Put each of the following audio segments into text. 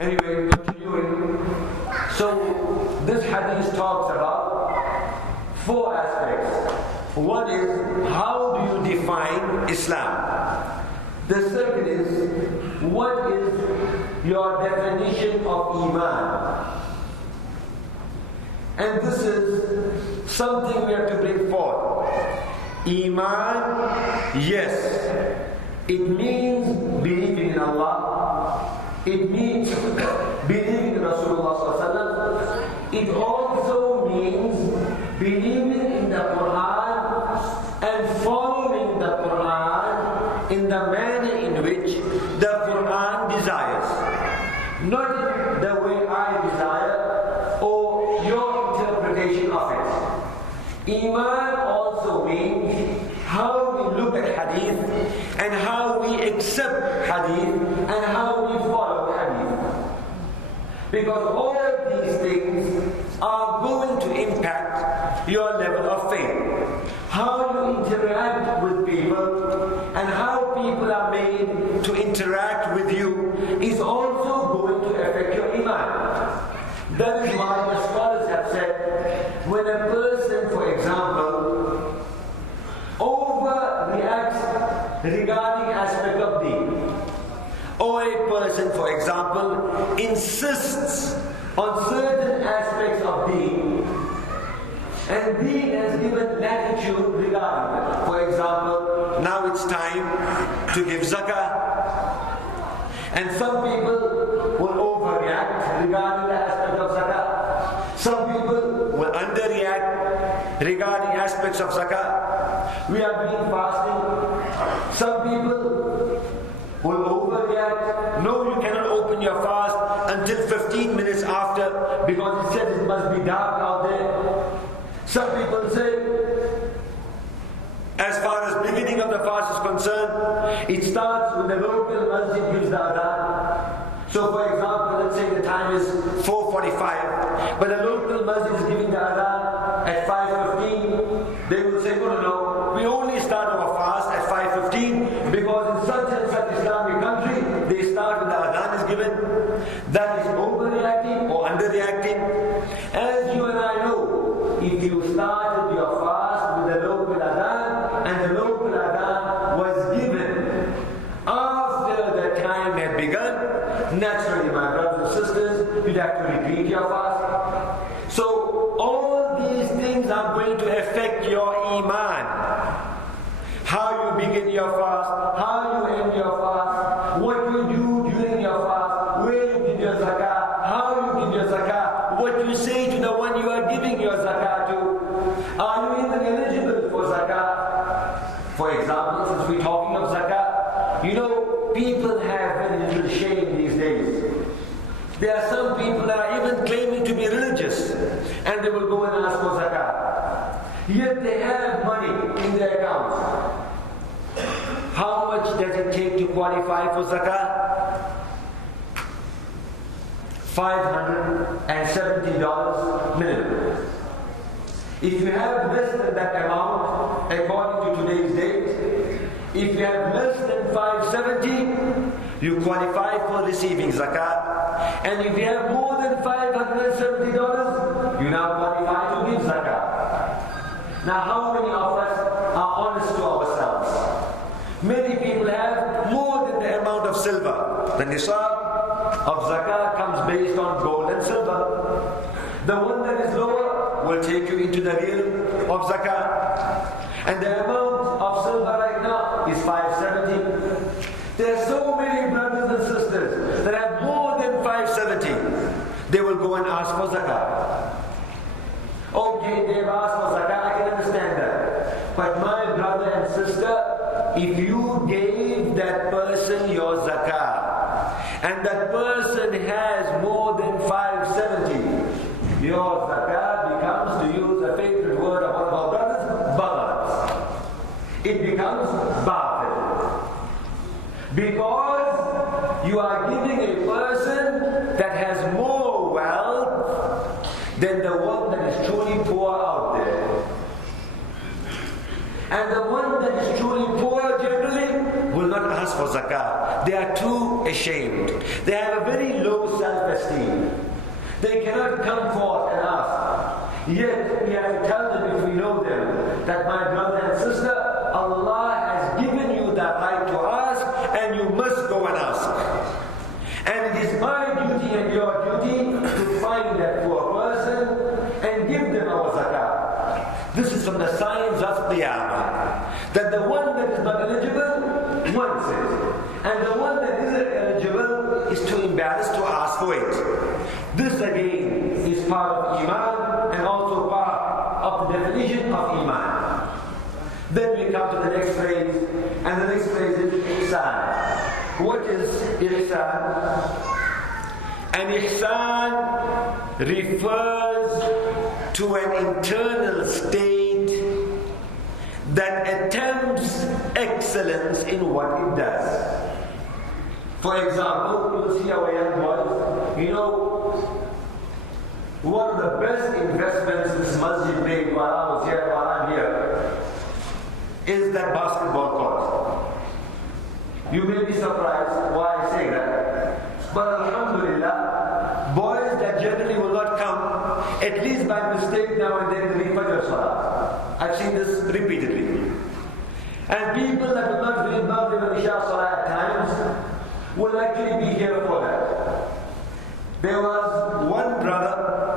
Anyway, continuing. So this hadith talks about four aspects. One is, how do you define Islam? The second is, what is your definition of Iman? And this is something we have to bring forth. Iman, yes, it means believing in Allah. It means believing in Rasulullah ﷺ. It also means believing in the Quran and following the Quran in the manner in which the Quran desires. Not the way I desire or your interpretation of it. Iman also means how we look at hadith and how we accept hadith and how we follow hadith. Because all these things are going to impact your level of faith. How you interact with people and how people are made to interact with you is also going to affect your Iman. That is why the scholars have said, when a person, for example, overreacts regarding aspect of deen, or a person, for example, insists on certain aspects of deen, and deen has given latitude regarding it. For example, now it's time to give zakah, and some people will overreact regarding the aspect of zakah. Some people will underreact regarding aspects of zakah. We are doing fasting. Some people will overreact. No, you cannot open your fast until 15 minutes after, because it said it must be dark out there. Some people say, as far as beginning of the fast is concerned, it starts when the local masjid gives the adhan. So for example, let's say the time is 4:45, but the local masjid is giving the adhan at 5:15. They will say, no, we only start our fast at 5:15 because in such and such Islamic country, they start when the adhan is given. That is overreacting or underreacting. As you and I know, if you started your fast with the local adhan and the local adhan was given after the time had begun, naturally, my brothers and sisters, you'd have to repeat your fast. So all these things are going to affect your Iman. How you begin your fast, how you end your fast, what you do during your fast, where you give your zakah, how you give your zakah, what you say to the one you are giving your zakah to. Are you even eligible for zakah? For example, since we're talking of zakah, you know, people have very little shame these days. There are some people that are even claiming to be religious, and they will go and ask for zakah. Yet they have money in their accounts. How much does it take to qualify for zakah? $570 minimum. If you have less than that amount, according to today's date, if you have less than 570, you qualify for receiving zakah. And if you have more than $570, you now qualify to give zakah. Now, how many of us are honest to ourselves? Many people have more than the amount of silver. The nisab of zakah comes based on gold and silver. The one that is lower will take you into the realm of zakah. And the amount of silver right now is 570. There are so many brothers and sisters that have more than 570. They will go and ask for zakah. Okay, they've asked for zakah, I can understand that. But my brother and sister, if you gave that person your zakah, and that person has more than 570, your zakah becomes, to use a favorite word of one of our brothers, bagat. It becomes batil. Because you are giving a person that has more wealth than the one that is truly poor out there. And the one that is truly poor generally will not ask for zakah. They are too ashamed. They have a very low self They cannot come forth and ask. Yet we have to tell them, if we know them, that my brother and sister, Allah has given you that right to ask, and you must go and ask. And it is my duty and your duty to find that poor person and give them our zakah. This is from the signs of Qiyamah. That the one that is not eligible wants it. And the one that isn't eligible is too embarrassed to ask for it. This again is part of Iman and also part of the definition of Iman. Then we come to the next phrase, and the next phrase is Ihsan. What is Ihsan? An Ihsan refers to an internal state that attempts excellence in what it does. For example, you'll see our young boys, you know, one of the best investments this masjid made while I was here, while I'm here, is that basketball court. You may be surprised why I say that. But alhamdulillah, boys that generally will not come, at least by mistake now and then, they read Fajr Salah. I've seen this repeatedly. And people that will not read Maghrib and Isha Salah at times will actually be here for that. There was one brother,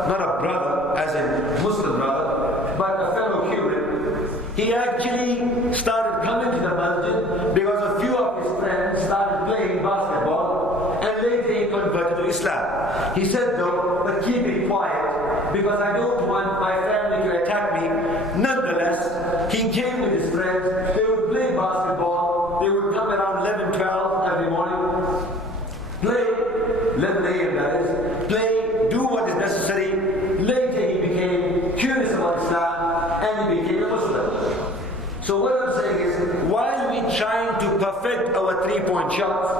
not a brother as in Muslim brother, but a fellow Cuban. He actually started coming to the masjid because a few of his friends started playing basketball, and later he converted to Islam. He said though, but keep it quiet because I don't want my family to attack me. Nonetheless, he came with his friends. They would play basketball. They would come around 11, 12 every morning, play, 11 a.m. that is, play, do what is necessary. Later he became curious about Islam and he became a Muslim. So what I'm saying is, while we trying to perfect our 3-point shots,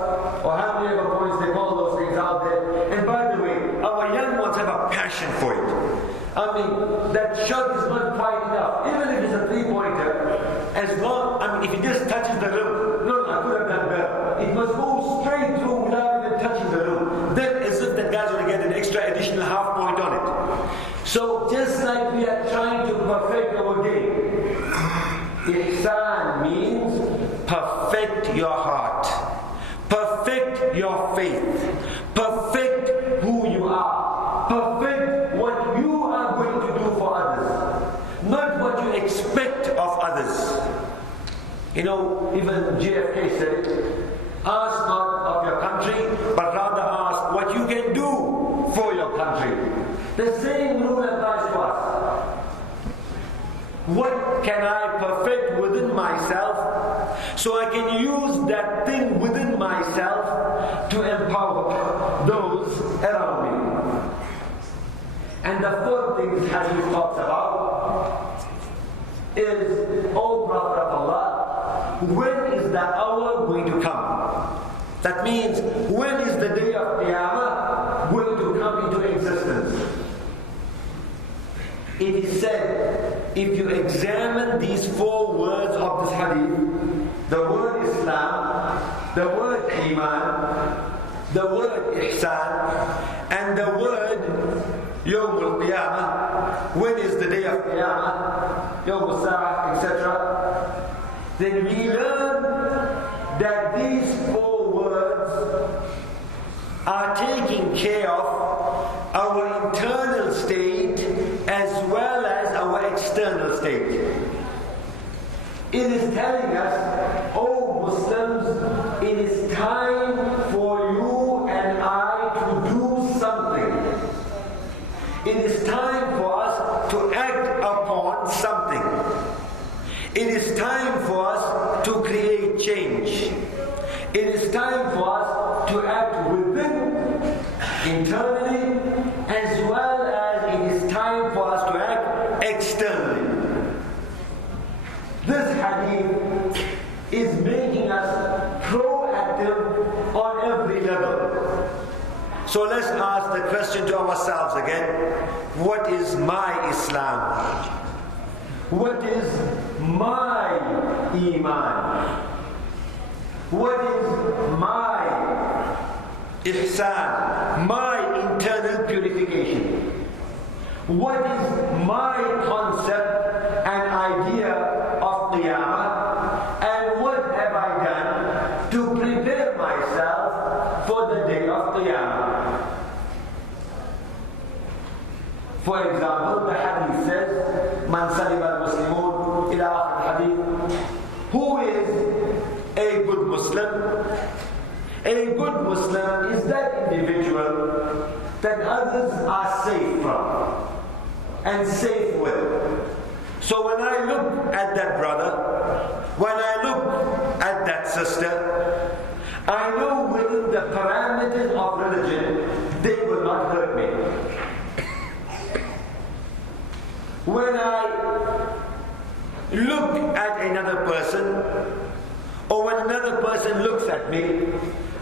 or how many other points they call those things out there, and by the way, our young ones have a passion for it. I mean, that shot is not quite enough. Even if it's a 3-pointer, as long, I mean, if it just touches the rim, no, I could have done better. It must go straight through without even touching the rim. Then as if that guy's going to get an extra additional half point on it. So just like we are trying to perfect our game, Ihsan means perfect your heart, perfect your faith, perfect who you are, perfect what you are going to do for others, not what you expect of others. You know, even JFK said it, ask not of your country, but rather ask what you can do for your country. The same rule applies to us. What can I perfect within myself so I can use that thing within myself to empower those around me? And the fourth thing Hadith talks about is, O Prophet of Allah, when is the hour going to come? That means, when is the day of Qiyamah going to come into existence? It is said, if you examine these 4 words of this hadith, the word Islam, the word Iman, the word Ihsan, and the word Yawm al-Qiyamah, when is the day of Qiyamah, Yawm al-Sa'ah, etc., then we learn that these 4 words are taking care of our internal state as well as our external state. It is telling us, oh Muslims, it is time for you and I to do something. It is time for us to act upon something. It is time for us to create change. It is time for us to act within, internally, as well as it is time for us to act externally. This hadith is making us proactive on every level. So let's ask the question to ourselves again. What is my Islam? What is my Iman? What is my ihsan, my internal purification. What is my concept and idea of Qiyamah, and what have I done to prepare myself for the day of Qiyamah? For example, the hadith says, Man salim al-Muslimun ila akhir hadith. Who is a good Muslim? A good Muslim is that individual that others are safe from and safe with. So when I look at that brother, when I look at that sister, I know within the parameters of religion, they will not hurt me. When I look at another person, or when another person looks at me,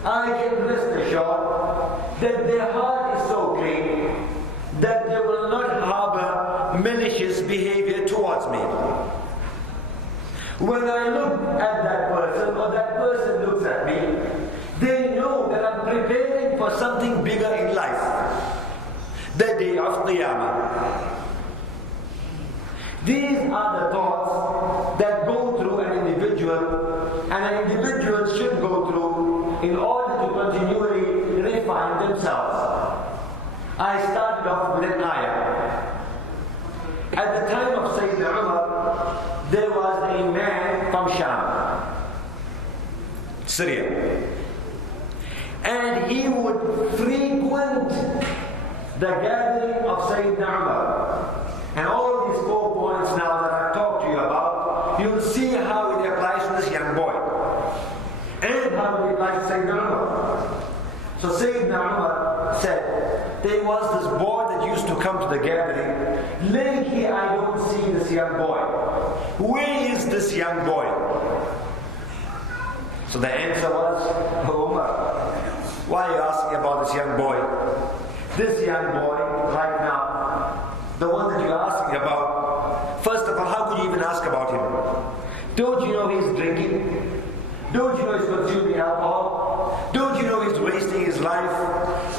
I can rest assured that their heart is so clean that they will not harbor malicious behavior towards me. When I look at that person, or that person looks at me, they know that I'm preparing for something bigger in life, the day of Qiyamah. These are the thoughts that go through an individual, and an individual should go through in order to continually refine themselves. I started off with an ayah. At the time of Sayyidina Umar, there was a man from Sham, Syria, and he would frequent the gathering of Sayyidina Umar. And all these 4 points now that I've talked to you about, you'll see how it applies to this young boy, and how it applies to Sayyidina Umar. So Sayyidina Umar said, there was this boy that used to come to the gathering. Lately I don't see this young boy. Where is this young boy? So the answer was, oh Umar, why are you asking about this young boy? This young boy, right now, the one that you're asking about, first of all, how could you even ask about him? Don't you know he's drinking? Don't you know he's consuming alcohol? Don't you know he's wasting his life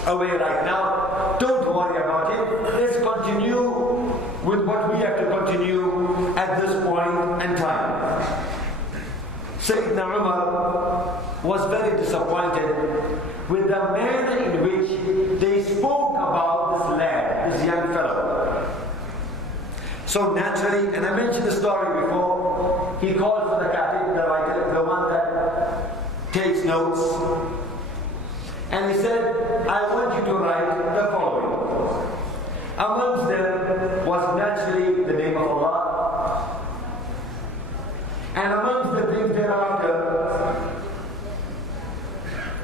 away right now? Don't worry about him. Let's continue with what we have to continue at this point in time. Sayyidina Umar was very disappointed with the manner in which they spoke about this lad, this young fellow. So naturally, and I mentioned the story before, he called for the Khatib, the writer, the one that takes notes, and he said, I want you to write the following. Amongst them was naturally the name of Allah, and amongst the things thereafter,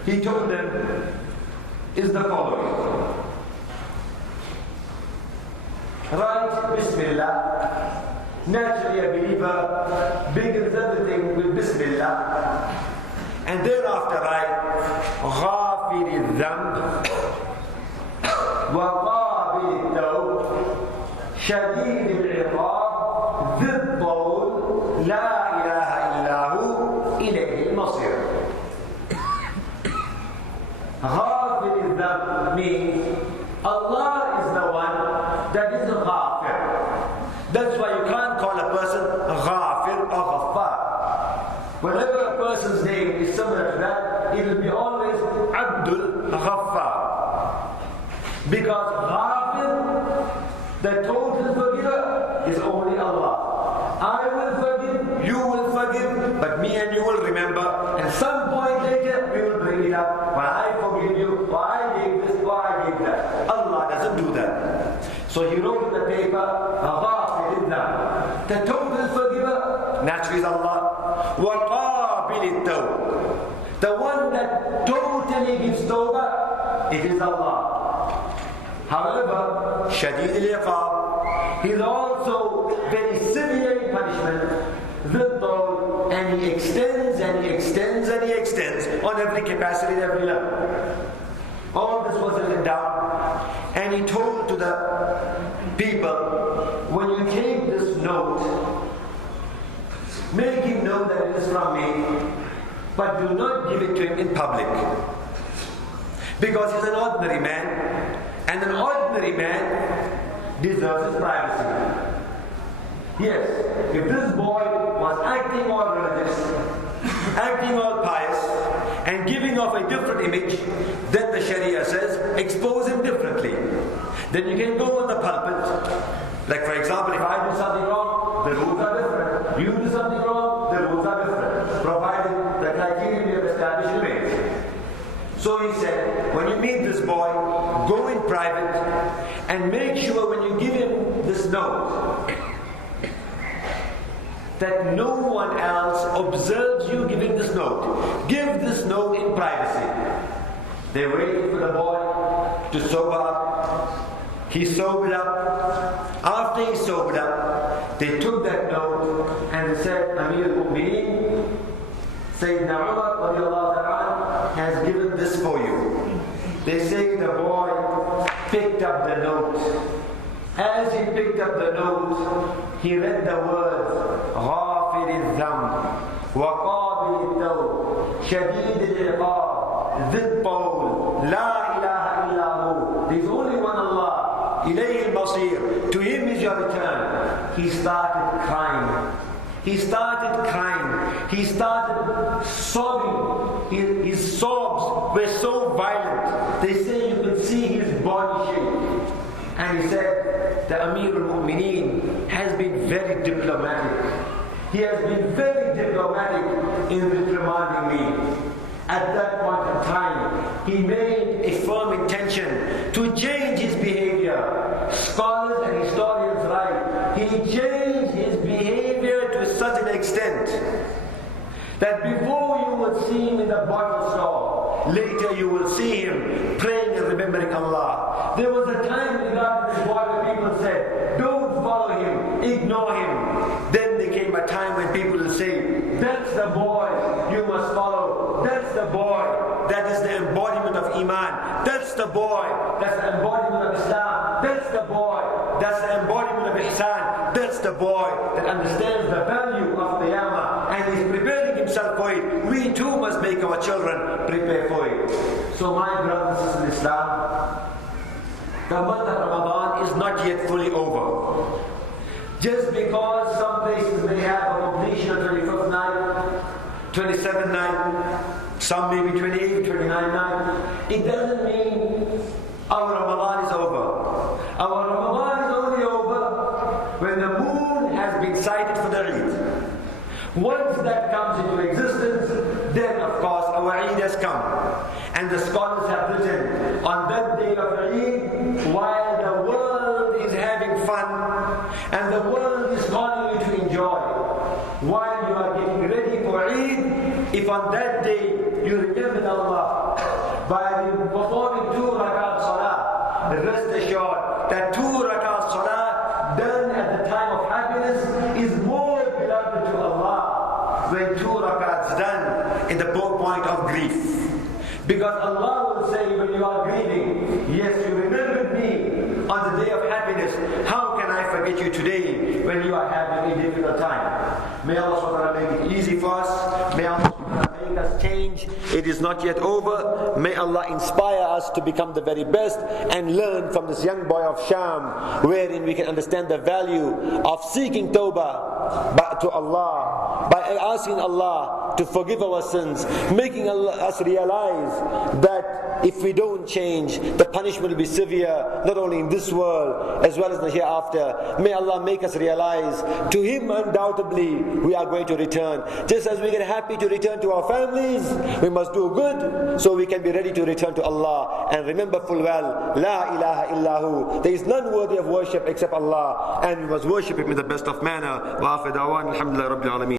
he told them, is the following. Write Bismillah. Naturally a believer begins everything with Bismillah. And thereafter write غافر الذنب وقابل التوب شديد العقاب ذي الطول لا إله إلا هو إليه المصير. غافر الذنب means Allah is the one that is ghafir. That's why you can't call a person ghafir or ghaffar. Whenever a person's name is similar to that, it will be always Abdul Ghaffar. Because ghafir, the total forgiver, is only Allah. I will forgive, you will forgive, but me and you will remember. And some point later, we will bring it up. When I forgive you, why I gave this, why I gave that. Allah doesn't do that. So he wrote in the paper, the total forgiver, naturally is Allah. وَقَابِلِ التَّوْبِ, the one that totally gives tawbah, it is Allah. However, شَدِيدِ الْعِقَابِ, he is also very severe in punishment, and he extends and he extends and he extends on every capacity and every level. All this was written down, and he told to the people, when you take this note, make him know that it is from me, but do not give it to him in public. Because he's an ordinary man, and an ordinary man deserves his privacy. Yes, if this boy was acting all religious, acting all pious, and giving off a different image, then the Sharia says, expose him differently. Then you can go on the pulpit. Like for example, if I do something wrong, the rules are different. You do something wrong, the rules are different. Provided the criteria we have established remains. So he said, when you meet this boy, go in private and make sure when you give him this note, that no one else observes you giving this note. Give this note in privacy. They waited for the boy to sober up. He sobered up. After he sobered up, they took that note and they said, Amir al-Mu'mineen, Sayyidina Umar radiallahu ta'ala has given this for you. They say the boy picked up the note. As he picked up the note, he read the words, غافر الذنب وقابل التوب شديد العقاب ذي الطول لا إله إلا هو. There is only one Allah. إليه المصير. To him is your return. He started crying. He started crying. He started sobbing. His sobs were so violent. They say you could see his body shake. And he said, the Amir al-Mu'mineen has been very diplomatic. He has been very diplomatic in reprimanding me. At that point in time, he made a firm intention to change his behavior. Scholars and historians write, he changed his behavior to such an extent that before you would see him in the bottle store, later you will see him praying and remembering Allah. There was a time regarding this boy where people said, don't follow him, ignore him. Then there came a time when people will say, that's the boy you must follow. That's the boy that is the embodiment of Iman. That's the boy that's the embodiment of Islam. That's the boy that's the embodiment of Ihsan. That's the boy that understands the value of Qiyamah and is preparing himself for it. We too must make our children prepare for it. So my brothers and sisters in Islam, the month of Ramadan is not yet fully over. Just because some places may have a completion of 25th night, 27th night, some maybe 28th, 29th night, it doesn't mean our Ramadan is over. Our Ramadan is only over when the moon has been sighted for the Eid. Once that comes into existence, then of course our Eid has come. And the scholars have written, on that day of Eid, while the world is having fun, and the world is calling you to enjoy, while you are getting ready for Eid, if on that day you remember Allah, by performing 2 rakat salah, rest assured that 2 rakat salah done at the time of happiness is more beloved to Allah when 2 rakats done in the point of grief. Because Allah will say when you are grieving, yes, you remembered me on the day of happiness. How can I forget you today when you are having a difficult time? May Allah subhanahu wa ta'ala make it easy for us. May Allah subhanahu wa ta'ala make us change. It is not yet over. May Allah inspire us to become the very best and learn from this young boy of Sham, wherein we can understand the value of seeking tawbah to Allah, by asking Allah to forgive our sins, making us realize that if we don't change, the punishment will be severe, not only in this world as well as the hereafter. May Allah make us realize to Him undoubtedly we are going to return. Just as we get happy to return to our families, we must do good so we can be ready to return to Allah. And remember full well, La ilaha illahu, there is none worthy of worship except Allah, and we must worship Him in the best of manner. Wa akhir da'wan alhamdulillahi rabbil alameen.